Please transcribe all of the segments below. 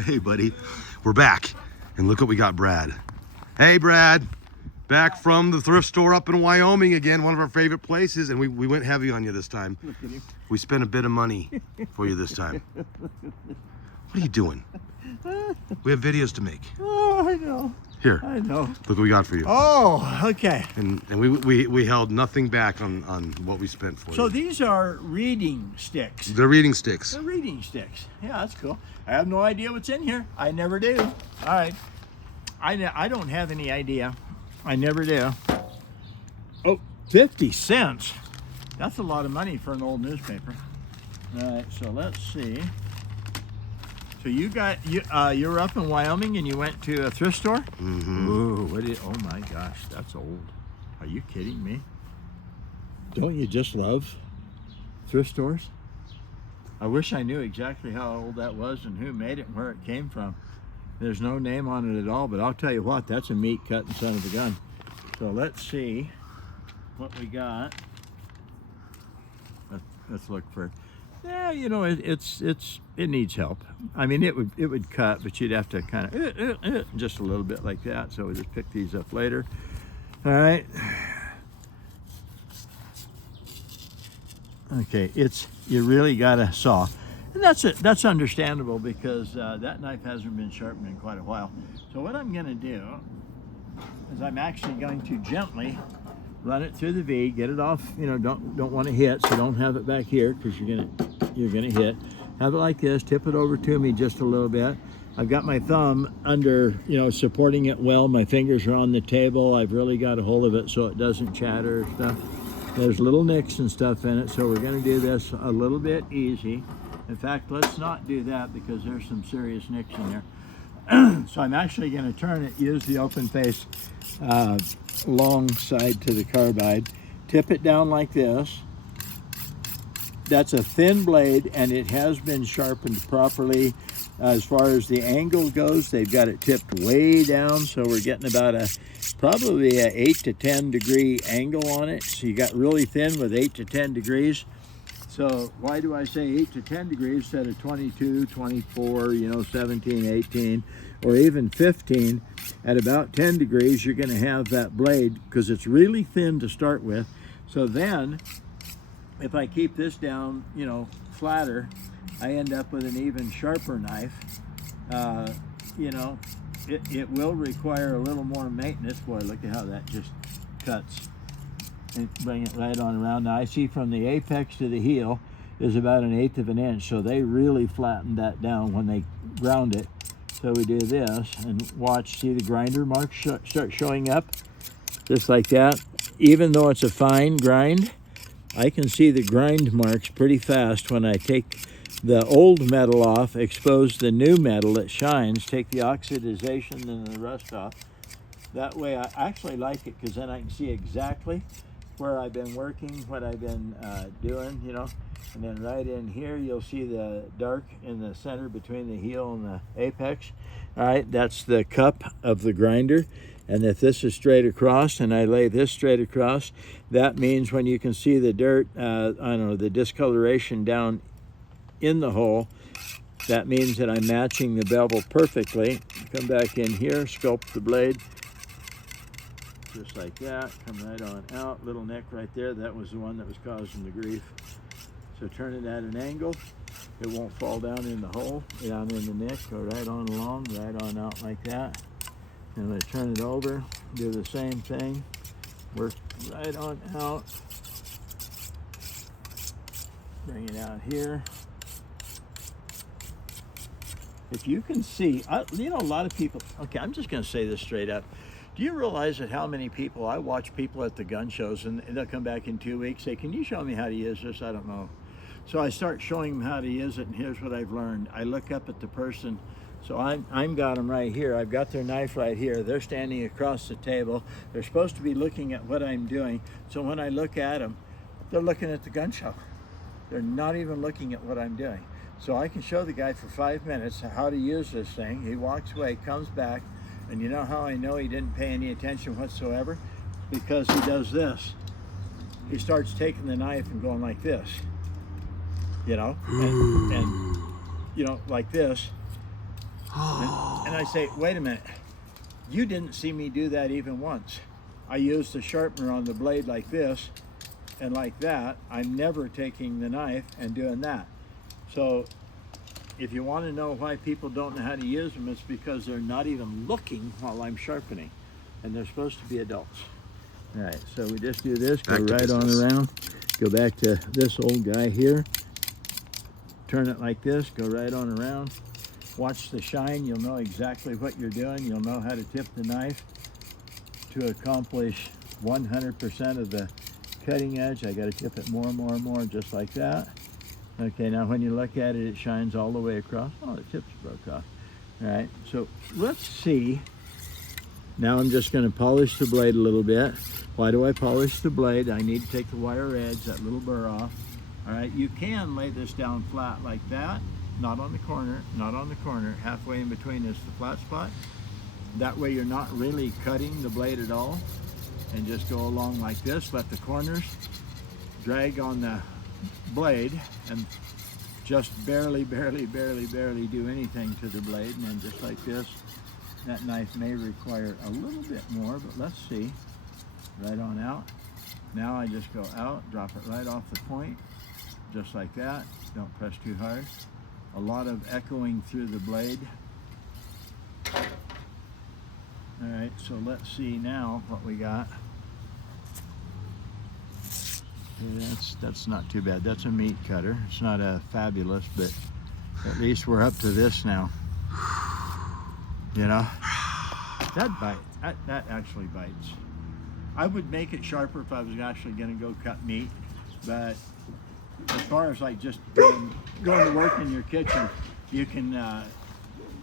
Hey, buddy. We're back. And look what we got, Brad. Hey, Brad. Back from the thrift store up in Wyoming again, one of our favorite places. And we went heavy on you this time. Look at him. We spent a bit of money for you this time. What are you doing? We have videos to make. Oh, I know. Here. I know. Look what we got for you. Oh, okay. And we held nothing back on what we spent for you. So these are reading sticks. They're reading sticks. They're reading sticks. Yeah, that's cool. I have no idea what's in here. I never do. All right. I don't have any idea. I never do. Oh, 50 cents. That's a lot of money for an old newspaper. All right, so let's see. So you're up in Wyoming and you went to a thrift store? Mm-hmm. Ooh, oh my gosh, that's old. Are you kidding me? Don't you just love thrift stores? I wish I knew exactly how old that was and who made it and where it came from. There's no name on it at all, but I'll tell you what, that's a meat cutting son of a gun. So let's see what we got. Let's look for. Yeah, you know, it needs help. I mean, it would cut, but you'd have to kind of just a little bit like that. So we just pick these up later. All right. Okay, you really got to saw, and that's understandable because that knife hasn't been sharpened in quite a while. So what I'm going to do is I'm actually going to gently run it through the V, get it off. You know, don't want to hit, so don't have it back here because you're gonna hit. Have it like this. Tip it over to me just a little bit. I've got my thumb under, you know, supporting it well. My fingers are on the table. I've really got a hold of it so it doesn't chatter or stuff. There's little nicks and stuff in it, so we're gonna do this a little bit easy. In fact, let's not do that because there's some serious nicks in there. So I'm actually gonna turn it, use the open face long side to the carbide, tip it down like this. That's a thin blade and it has been sharpened properly. As far as the angle goes, they've got it tipped way down, so we're getting about probably a 8 to 10 degree angle on it. So you got really thin with 8 to 10 degrees. So why do I say 8 to 10 degrees instead of 22, 24, you know, 17, 18, or even 15? At about 10 degrees, you're going to have that blade because it's really thin to start with. So then, if I keep this down, you know, flatter, I end up with an even sharper knife. You know, it will require a little more maintenance. Boy, look at how that just cuts. And bring it right on around. Now I see from the apex to the heel is about 1/8 of an inch, so they really flattened that down when they ground it. So we do this and watch, see the grinder marks start showing up, just like that. Even though it's a fine grind, I can see the grind marks pretty fast when I take the old metal off, expose the new metal that shines, take the oxidization and the rust off. That way I actually like it because then I can see exactly where I've been working, what I've been doing, you know. And then right in here, you'll see the dark in the center between the heel and the apex. All right, that's the cup of the grinder. And if this is straight across and I lay this straight across, that means when you can see the dirt, I don't know, the discoloration down in the hole, that means that I'm matching the bevel perfectly. Come back in here, sculpt the blade, just like that, come right on out, little nick right there, that was the one that was causing the grief. So turn it at an angle, it won't fall down in the hole, down in the nick, go right on along, right on out like that. And I turn it over, do the same thing, work right on out, bring it out here. If you can see, you know, a lot of people, okay, I'm just gonna say this straight up. Do you realize that how many people, I watch people at the gun shows and they'll come back in 2 weeks, say, can you show me how to use this? I don't know. So I start showing them how to use it, and here's what I've learned. I look up at the person. So I'm got them right here. I've got their knife right here. They're standing across the table. They're supposed to be looking at what I'm doing. So when I look at them, they're looking at the gun show. They're not even looking at what I'm doing. So I can show the guy for 5 minutes how to use this thing. He walks away, comes back, and you know how I know he didn't pay any attention whatsoever? Because he does this. He starts taking the knife and going like this, you know, and you know, like this. And I say, wait a minute, you didn't see me do that even once. I used the sharpener on the blade like this and like that. I'm never taking the knife and doing that. So if you want to know why people don't know how to use them, it's because they're not even looking while I'm sharpening, and they're supposed to be adults. All right, so we just do this, go right on around, go back to this old guy here, turn it like this, go right on around. Watch the shine, you'll know exactly what you're doing. You'll know how to tip the knife to accomplish 100% of the cutting edge. I got to tip it more and more and more, just like that. Okay, now when you look at it, it shines all the way across. Oh, the tips broke off. All right, so let's see. Now I'm just going to polish the blade a little bit. Why do I polish the blade? I need to take the wire edge, that little burr off. All right, you can lay this down flat like that. Not on the corner, not on the corner. Halfway in between is the flat spot. That way you're not really cutting the blade at all. And just go along like this. Let the corners drag on the blade and just barely do anything to the blade. And then just like this, that knife may require a little bit more, but let's see. Right on out. Now I just go out, drop it right off the point, just like that. Don't press too hard. A lot of echoing through the blade. All right, so let's see now what we got. That's not too bad. That's a meat cutter. It's not a fabulous, but at least we're up to this now. You know, that bite, that actually bites. I would make it sharper if I was actually going to go cut meat, but as far as like just going to work in your kitchen, you can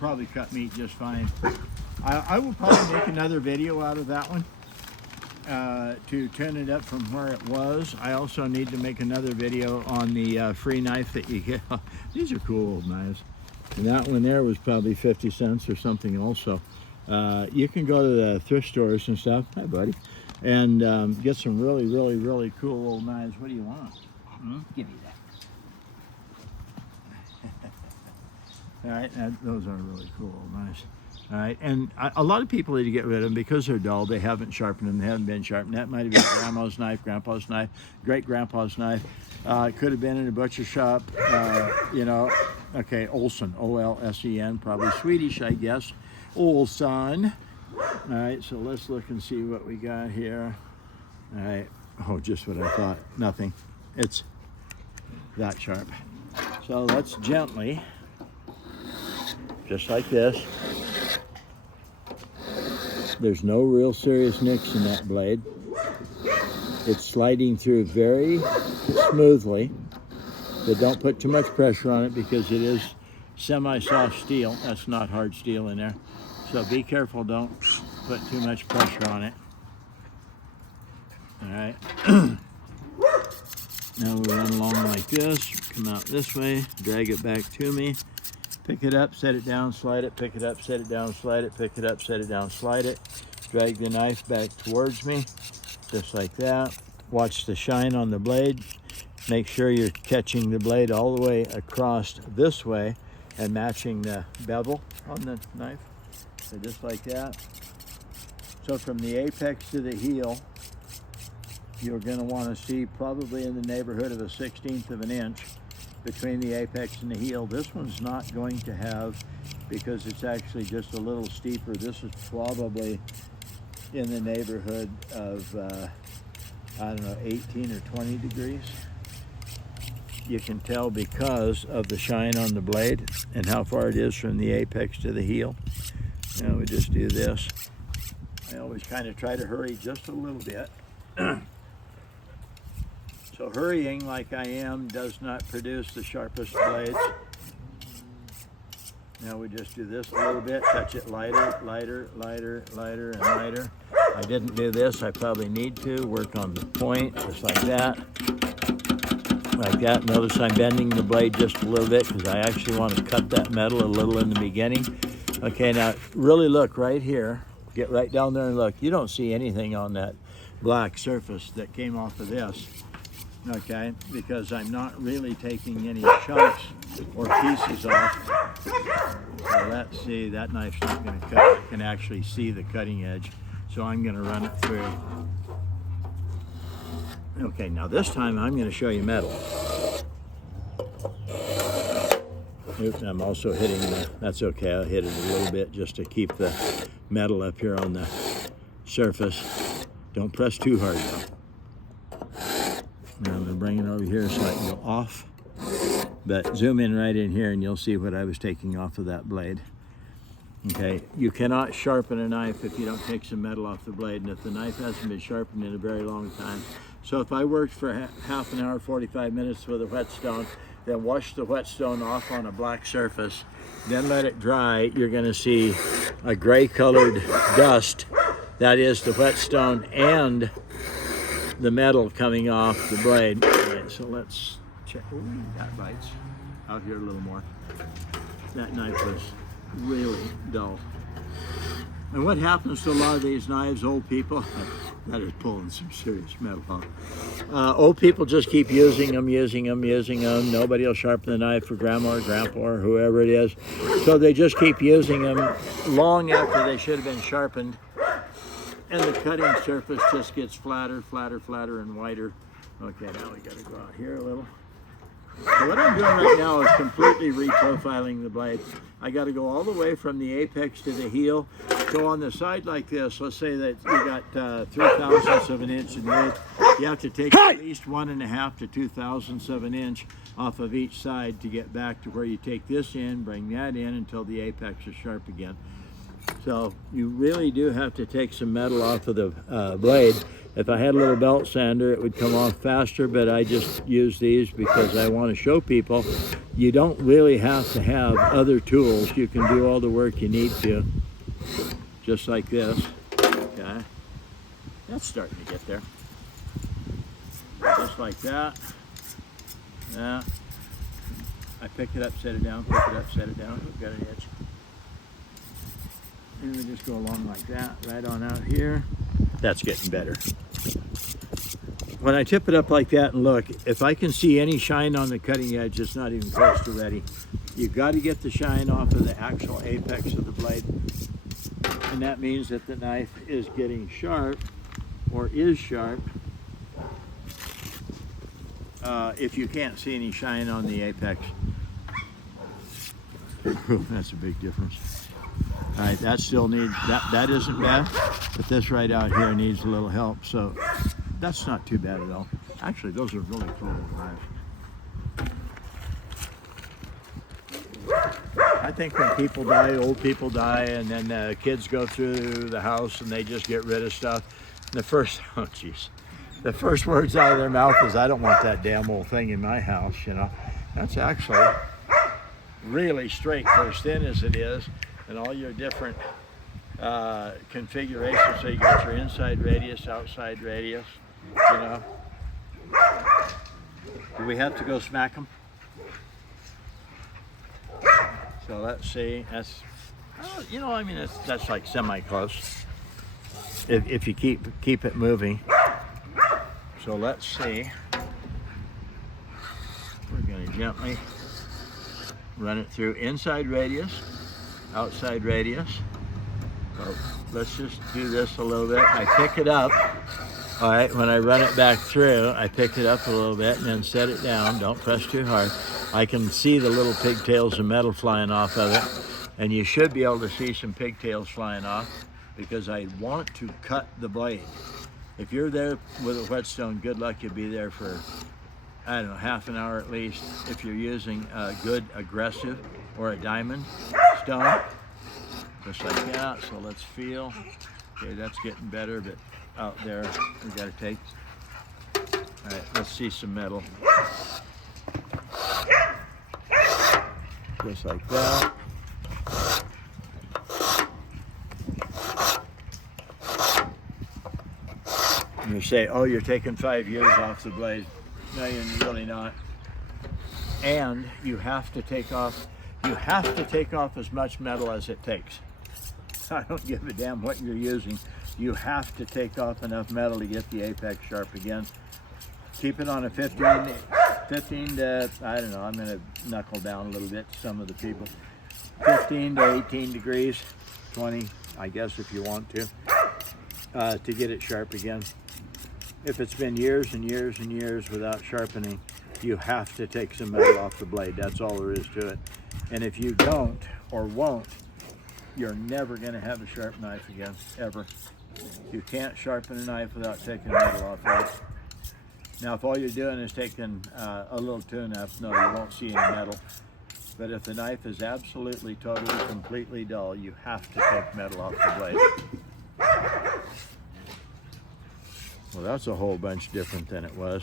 probably cut meat just fine. I will probably make another video out of that one to turn it up from where it was. I also need to make another video on the free knife that you get. These are cool old knives. And that one there was probably 50 cents or something also. You can go to the thrift stores and stuff. Hi, buddy. And get some really cool old knives. What do you want? Give me that. All right, those are really cool old knives. All right, and a lot of people need to get rid of them because they're dull. They haven't sharpened them. They haven't been sharpened. That might have been grandma's knife, grandpa's knife, great-grandpa's knife. It could have been in a butcher shop, you know. Okay, Olsen, O-L-S-E-N, probably Swedish, I guess. Olsen. All right, so let's look and see what we got here. All right, oh, just what I thought. Nothing. It's that sharp. So let's gently, just like this. There's no real serious nicks in that blade. It's sliding through very smoothly, but don't put too much pressure on it because it is semi-soft steel. That's not hard steel in there. So be careful, don't put too much pressure on it. All right. Now we run along like this, come out this way, drag it back to me, pick it up, set it down, slide it, pick it up, set it down, slide it, pick it up, set it down, slide it, drag the knife back towards me, just like that. Watch the shine on the blade. Make sure you're catching the blade all the way across this way and matching the bevel on the knife. So just like that. So from the apex to the heel, you're going to want to see probably in the neighborhood of a 1/16 of an inch between the apex and the heel. This one's not going to have, because it's actually just a little steeper. This is probably in the neighborhood of, I don't know, 18 or 20 degrees. You can tell because of the shine on the blade and how far it is from the apex to the heel. Now we just do this. I always kind of try to hurry just a little bit. So hurrying like I am does not produce the sharpest blades. Now we just do this a little bit, touch it lighter, lighter, lighter, lighter, and lighter. I didn't do this, I probably need to. Work on the point, just like that. Like that. Notice I'm bending the blade just a little bit because I actually want to cut that metal a little in the beginning. Okay, now really look right here. Get right down there and look. You don't see anything on that black surface that came off of this. Okay, because I'm not really taking any chunks or pieces off. So let's see, that knife's not going to cut. I can actually see the cutting edge. So I'm going to run it through. Okay, now this time I'm going to show you metal. Oops, I'm also hitting the, that's okay, I'll hit it a little bit just to keep the metal up here on the surface. Don't press too hard though. Now I'm going to bring it over here so I can go off. But zoom in right in here and you'll see what I was taking off of that blade. Okay, you cannot sharpen a knife if you don't take some metal off the blade, and if the knife hasn't been sharpened in a very long time. So if I worked for half an hour, 45 minutes with a whetstone, then wash the whetstone off on a black surface, then let it dry, you're going to see a gray colored dust. That is the whetstone and the metal coming off the blade. All right, so let's check. Ooh, that bites. Out here a little more. That knife was really dull. And what happens to a lot of these knives, old people, that is pulling some serious metal off. Old people just keep using them. Nobody will sharpen the knife for grandma or grandpa or whoever it is. So they just keep using them long after they should have been sharpened. And the cutting surface just gets flatter, and wider. Okay, now we gotta go out here a little. So what I'm doing right now is completely reprofiling the blade. I got to go all the way from the apex to the heel. So on the side like this, let's say that you got 3/1000ths of an inch in width. You have to take at least 1.5 to 2/1000ths of an inch off of each side to get back to where you take this in, bring that in until the apex is sharp again. So you really do have to take some metal off of the blade. If I had a little belt sander, it would come off faster, but I just use these because I want to show people you don't really have to have other tools. You can do all the work you need to, just like this. Okay, that's starting to get there. Just like that. Yeah. I pick it up, set it down, pick it up, set it down. Got an itch. And we just go along like that, right on out here. That's getting better. When I tip it up like that and look, if I can see any shine on the cutting edge, it's not even close to ready. You've got to get the shine off of the actual apex of the blade. And that means that the knife is getting sharp, or is sharp, if you can't see any shine on the apex. That's a big difference. All right, that still needs, that isn't bad, but this right out here needs a little help, so that's not too bad at all. Actually, those are really cool knives. I think when people die, old people die, and then kids go through the house and they just get rid of stuff, the first, oh geez, the first words out of their mouth is, I don't want that damn old thing in my house, you know. That's actually really straight for as thin as it is, and all your different configurations. So you got your inside radius, outside radius, you know. Do we have to go smack them? So let's see, that's, you know, I mean, that's like semi-close, if you keep it moving. So let's see, we're gonna gently run it through inside radius, outside radius. So let's just do this a little bit. I pick it up. All right, when I run it back through, I pick it up a little bit and then set it down. Don't press too hard. I can see the little pigtails of metal flying off of it, and you should be able to see some pigtails flying off because I want to cut the blade. If you're there with a whetstone, good luck, you'll be there for, I don't know, half an hour at least. If you're using a good aggressive or a diamond stone, just like that. So let's feel. Okay, that's getting better, but out there we got to take. All right, let's see some metal. Just like that. And you say, oh, you're taking 5 years off the blade. No, you're really not. And you have to take off as much metal as it takes. I don't give a damn what you're using. You have to take off enough metal to get the apex sharp again. Keep it on a 15 to, I don't know, I'm gonna knuckle down a little bit to some of the people. 15 to 18 degrees, 20, I guess, if you want to get it sharp again. If it's been years and years and years without sharpening, you have to take some metal off the blade. That's all there is to it. And if you don't or won't, you're never going to have a sharp knife again, ever. You can't sharpen a knife without taking metal off of it. Now, if all you're doing is taking a little tune-up, no, you won't see any metal. But if the knife is absolutely, totally, completely dull, you have to take metal off the blade. Well, that's a whole bunch different than it was.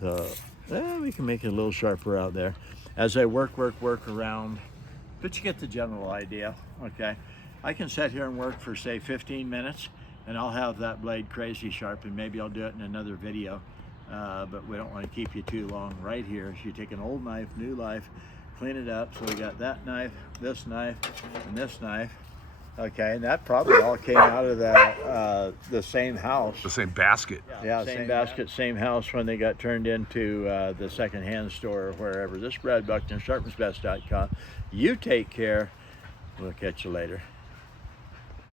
So, we can make it a little sharper out there. As I work around, but you get the general idea, okay? I can sit here and work for, say, 15 minutes, and I'll have that blade crazy sharp, and maybe I'll do it in another video, but we don't want to keep you too long. Right here, so you take an old knife, new life, clean it up. So we got that knife, and this knife. Okay, and that probably all came out of that the same house. The same basket. Yeah, same basket, same house when they got turned into the secondhand store or wherever. This is Brad Buckner, sharpensbest.com. You take care. We'll catch you later.